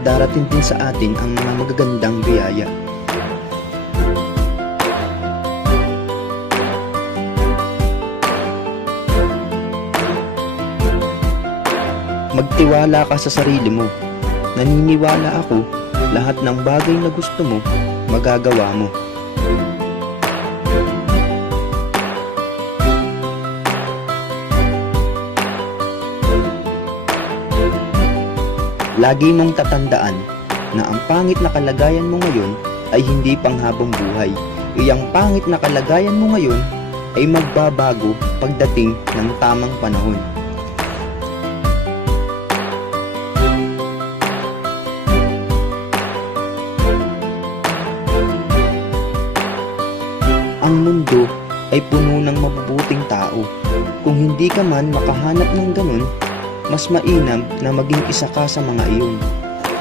darating din sa atin ang mga magagandang biyaya. Magtiwala ka sa sarili mo. Naniniwala ako, lahat ng bagay na gusto mo, magagawa mo. Lagi mong tatandaan na ang pangit na kalagayan mo ngayon ay hindi panghabang buhay. Iyang pangit na kalagayan mo ngayon ay magbabago pagdating ng tamang panahon. Ang mundo ay puno ng mabubuting tao. Kung hindi ka man makahanap ng ganun, mas mainam na maging isa ka sa mga iyon.